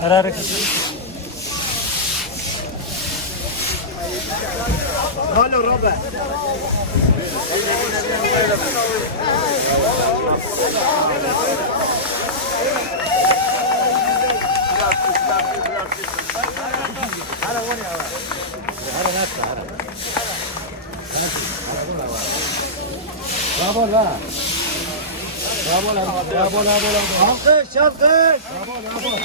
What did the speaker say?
Hararet. Alo Robert. Bravo la. Bravo la. Bravo la. Alkış alkış. Bravo.